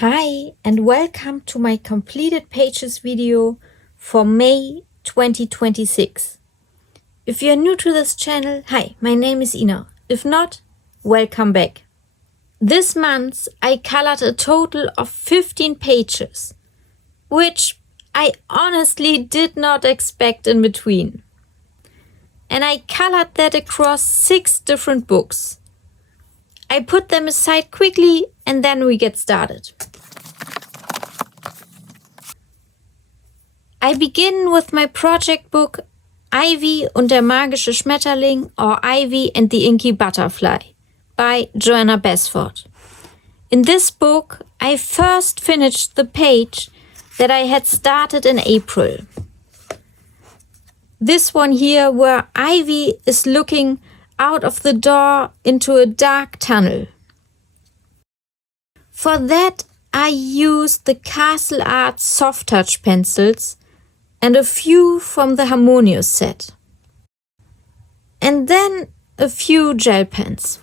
Hi and welcome to my completed pages video for May 2026. If you're new to this channel, hi, my name is Ina. If not, welcome back. This month I colored a total of 15 pages, which I honestly did not expect in between. And I colored that across 6 different books. I put them aside quickly and then we get started. I begin with my project book Ivy und der magische Schmetterling, or Ivy and the Inky Butterfly by Joanna Basford. In this book, I first finished the page that I had started in April. This one here where Ivy is looking out of the door into a dark tunnel. For that, I used the Castle Art Soft Touch pencils and a few from the Harmonious set. And then a few gel pens.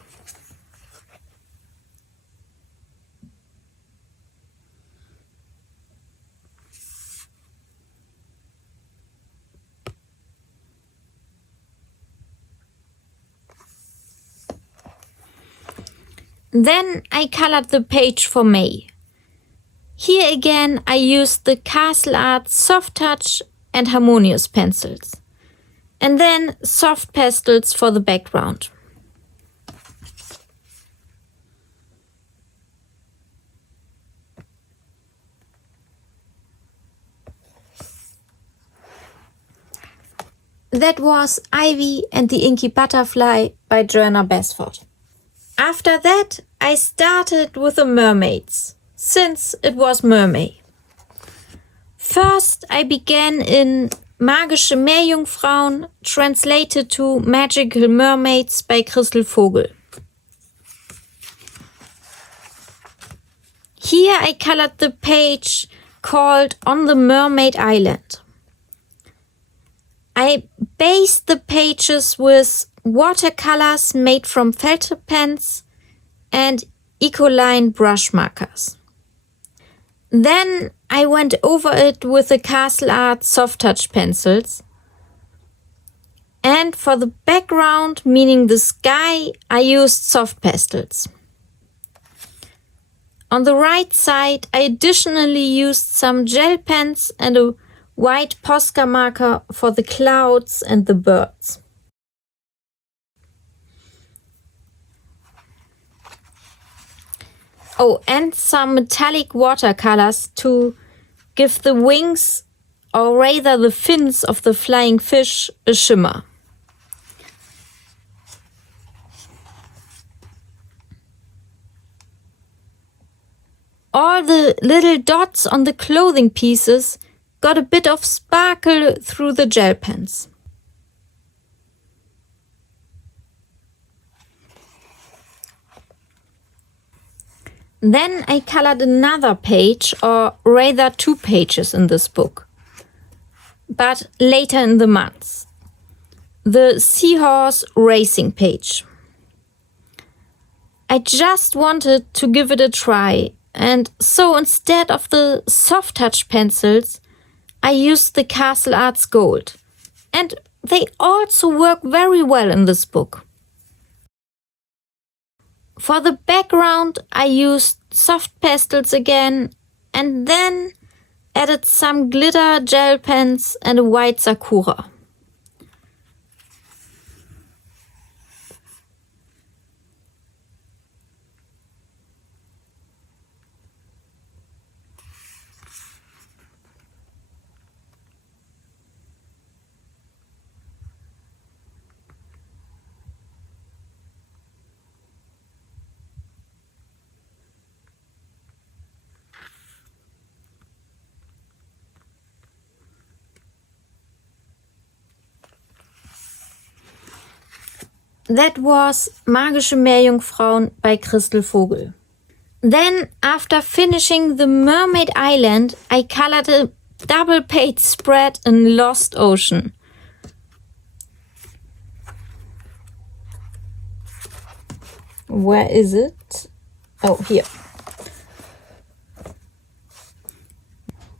Then I colored the page for May. Here again I used the Castle Art Soft Touch and Harmonious pencils. And then soft pastels for the background. That was Ivy and the Inky Butterfly by Joanna Basford. After that, I started with the mermaids, since it was Mermaid. First, I began in Magische Meerjungfrauen, translated to Magical Mermaids by Christel Vogel. Here I colored the page called On the Mermaid Island. I based the pages with watercolors made from felt pens and Ecoline brush markers. Then I went over it with the Castle Art Soft Touch pencils. And for the background, meaning the sky, I used soft pastels. On the right side, I additionally used some gel pens and a white Posca marker for the clouds and the birds. Oh, and some metallic watercolors to give the wings, or rather the fins of the flying fish, a shimmer. All the little dots on the clothing pieces got a bit of sparkle through the gel pens. Then I colored another page, or rather 2 pages in this book, but later in the month. The Seahorse Racing page. I just wanted to give it a try, and so instead of the soft touch pencils, I used the Castle Arts Gold, and they also work very well in this book. For the background, I used soft pastels again and then added some glitter gel pens and a white sakura. That was Magische Meerjungfrauen by Christel Vogel. Then, after finishing the Mermaid Island, I colored a double page spread in Lost Ocean. Where is it? Oh, here.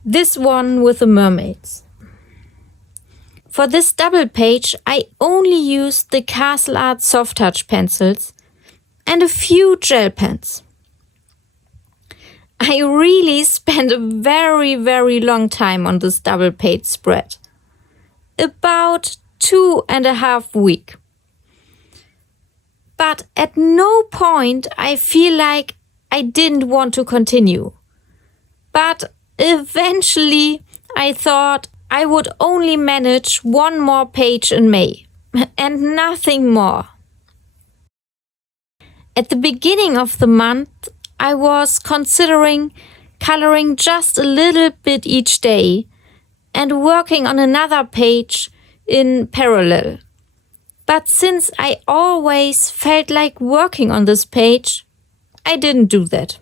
This one with the mermaids. For this double page, I only used the Castle Art Soft Touch pencils and a few gel pens. I really spent a very long time on this double page spread. About 2.5 weeks. But at no point I feel like I didn't want to continue. But eventually I thought I would only manage one more page in May and nothing more. At the beginning of the month, I was considering coloring just a little bit each day and working on another page in parallel. But since I always felt like working on this page, I didn't do that.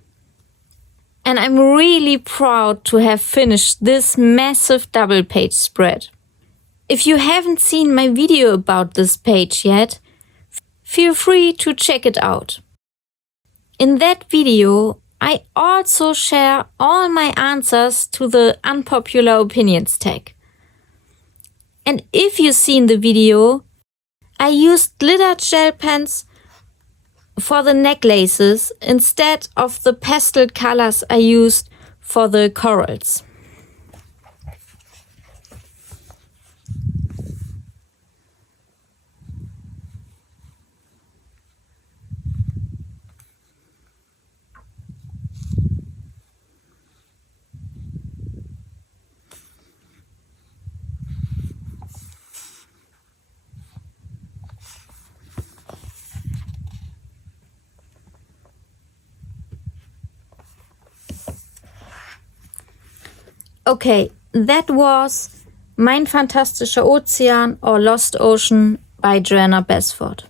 And I'm really proud to have finished this massive double page spread. If you haven't seen my video about this page yet, feel free to check it out. In that video, I also share all my answers to the unpopular opinions tag. And if you've seen the video, I used glitter gel pens for the necklaces instead of the pastel colors I used for the corals. Okay, that was Mein fantastischer Ozean or Lost Ocean by Joanna Basford.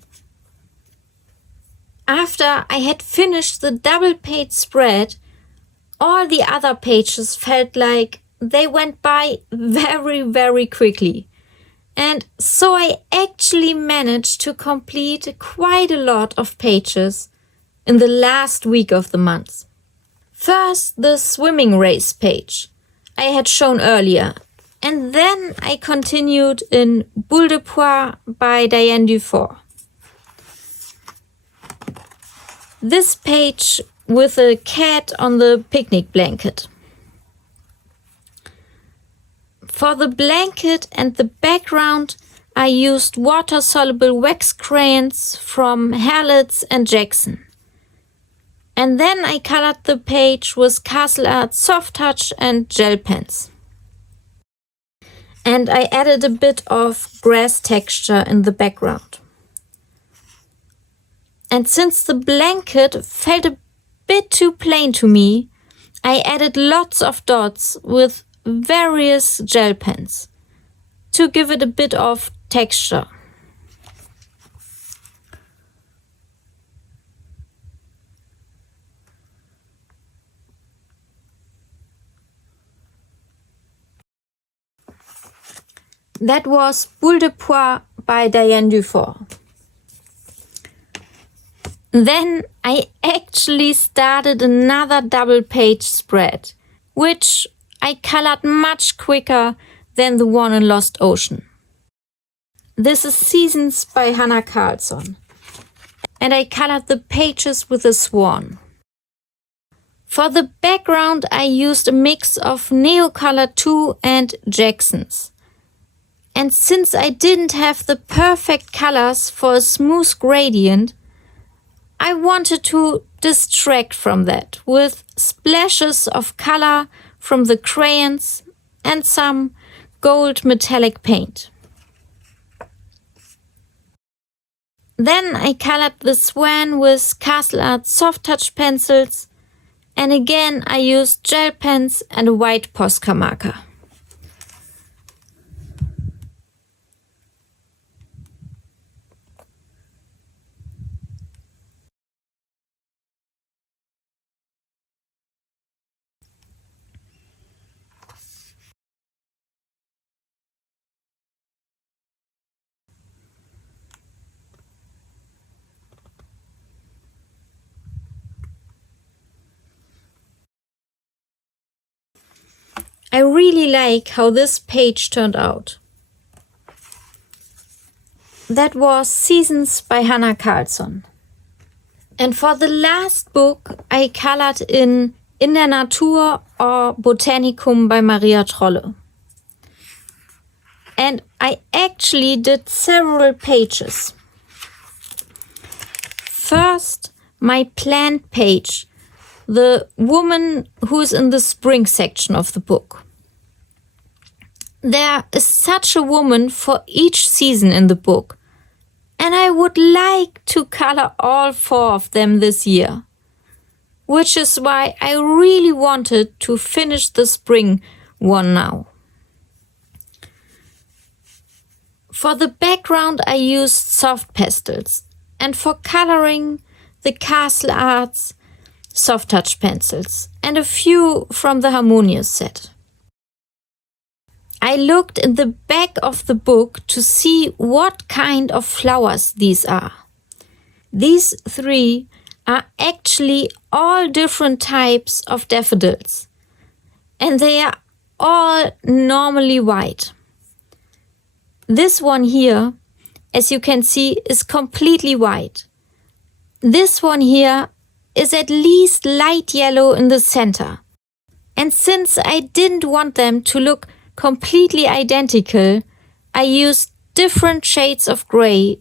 After I had finished the double page spread, all the other pages felt like they went by very quickly. And so I actually managed to complete quite a lot of pages in the last week of the month. First, the swimming race page I had shown earlier, and then I continued in Boule de Poire by Diane Dufort. This page with a cat on the picnic blanket. For the blanket and the background, I used water-soluble wax crayons from Herlitz and Jackson. And then I colored the page with Castle Art Soft Touch and gel pens. And I added a bit of grass texture in the background. And since the blanket felt a bit too plain to me, I added lots of dots with various gel pens to give it a bit of texture. That was Boule de Poire by Diane Dufort. Then I actually started another double page spread, which I colored much quicker than the one in Lost Ocean. This is Seasons by Hannah Carlson, and I colored the pages with a swan. For the background I used a mix of Neocolor 2 and Jackson's. And since I didn't have the perfect colors for a smooth gradient, I wanted to distract from that with splashes of color from the crayons and some gold metallic paint. Then I colored the swan with Castle Art Soft Touch pencils, and again I used gel pens and a white Posca marker. I really like how this page turned out. That was Seasons by Hanna Karlsson. And for the last book, I colored in der Natur or Botanicum by Maria Trolle. And I actually did several pages. First, my plant page, the woman who's in the spring section of the book. There is such a woman for each season in the book, and I would like to color all 4 of them this year, which is why I really wanted to finish the spring one now. For the background I used soft pastels, and for coloring the Castle Arts soft touch pencils and a few from the Harmonious set. I looked in the back of the book to see what kind of flowers these are. These 3 are actually all different types of daffodils, and they are all normally white. This one here, as you can see, is completely white. This one here is at least light yellow in the center. And since I didn't want them to look completely identical, I used different shades of gray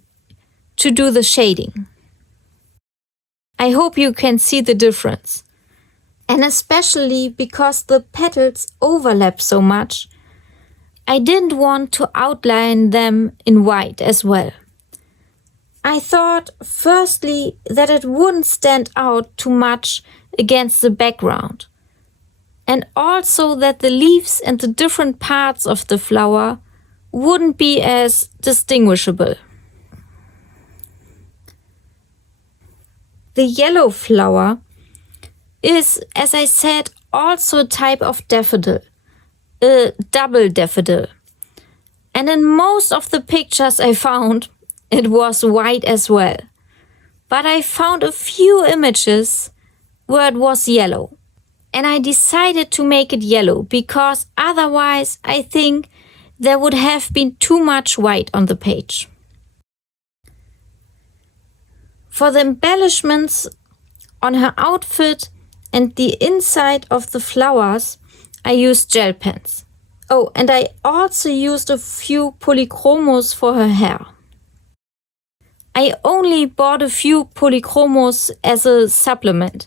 to do the shading. I hope you can see the difference. And especially because the petals overlap so much, I didn't want to outline them in white as well. I thought, firstly, that it wouldn't stand out too much against the background, and also that the leaves and the different parts of the flower wouldn't be as distinguishable. The yellow flower is, as I said, also a type of daffodil, a double daffodil. And in most of the pictures I found, it was white as well. But I found a few images where it was yellow. And I decided to make it yellow because otherwise I think there would have been too much white on the page. For the embellishments on her outfit and the inside of the flowers, I used gel pens. Oh, and I also used a few polychromos for her hair. I only bought a few polychromos as a supplement,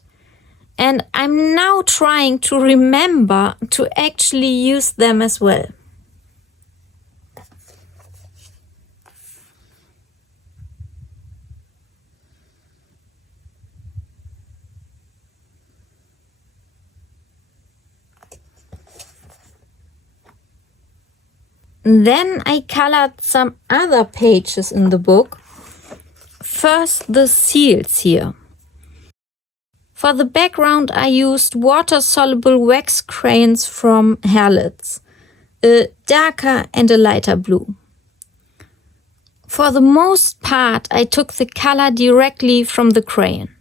and I'm now trying to remember to actually use them as well. Then I colored some other pages in the book. First, the seals here. For the background, I used water-soluble wax crayons from Herlitz, a darker and a lighter blue. For the most part, I took the color directly from the crayon.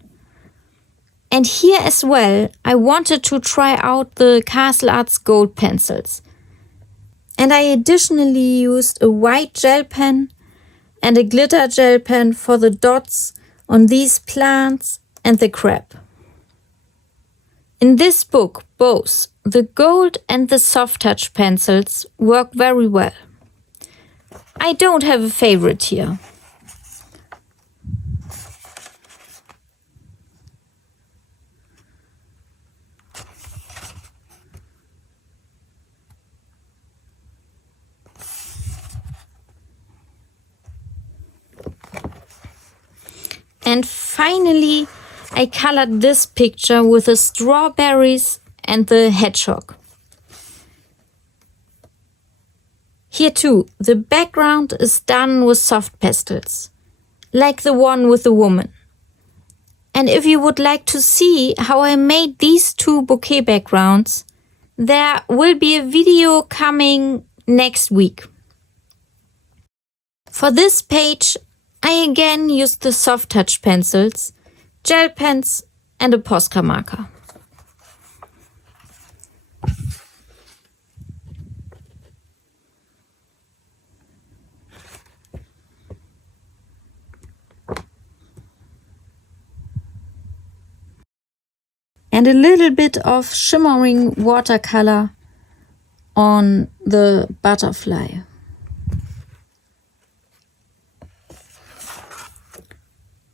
And here as well, I wanted to try out the Castle Arts gold pencils. And I additionally used a white gel pen and a glitter gel pen for the dots on these plants and the crab. In this book, both the gold and the soft touch pencils work very well. I don't have a favorite here. And finally, I colored this picture with the strawberries and the hedgehog. Here too, the background is done with soft pastels, like the one with the woman. And if you would like to see how I made these 2 bouquet backgrounds, there will be a video coming next week. For this page, I again used the soft touch pencils, gel pens and a Posca marker. and a little bit of shimmering watercolor on the butterfly.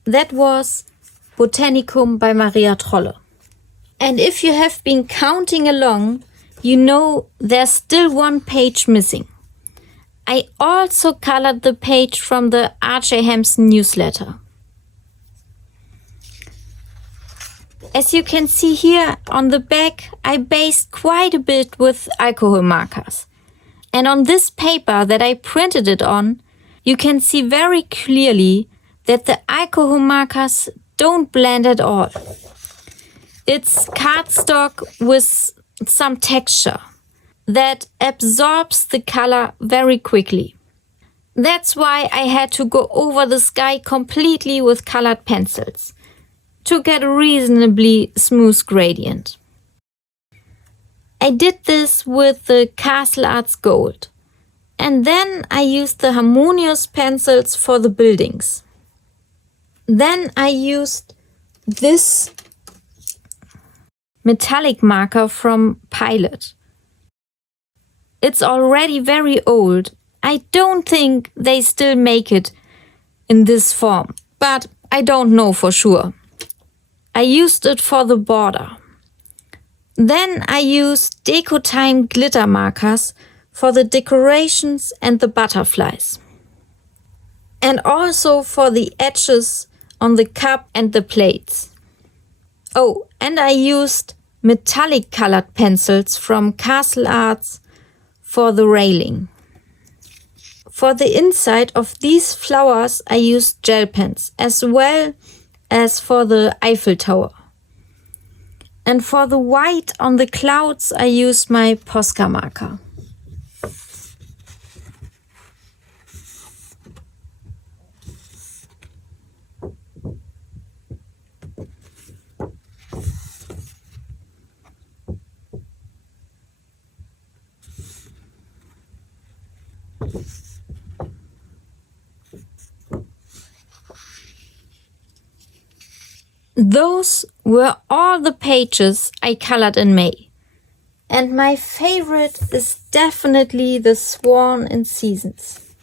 That was Botanicum by Maria Trolle. And if you have been counting along, you know there's still one page missing. I also colored the page from the R.J. Hampson newsletter. As you can see here on the back, I based quite a bit with alcohol markers. And on this paper that I printed it on, you can see very clearly that the alcohol markers don't blend at all. It's cardstock with some texture that absorbs the color very quickly. That's why I had to go over the sky completely with colored pencils to get a reasonably smooth gradient. I did this with the Castle Arts Gold, and then I used the Harmonious pencils for the buildings. Then I used this metallic marker from Pilot. It's already very old. I don't think they still make it in this form, but I don't know for sure. I used it for the border. Then I used Decotime glitter markers for the decorations and the butterflies. And also for the edges on the cup and the plates. Oh, and I used metallic colored pencils from Castle Arts for the railing. For the inside of these flowers I used gel pens as well as for the Eiffel Tower. And for the white on the clouds I used my Posca marker. Those were all the pages I colored in May. And my favorite is definitely the Swan in Seasons.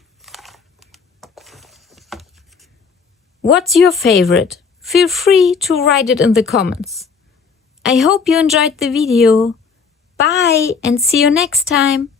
What's your favorite? Feel free to write it in the comments. I hope you enjoyed the video. Bye and see you next time.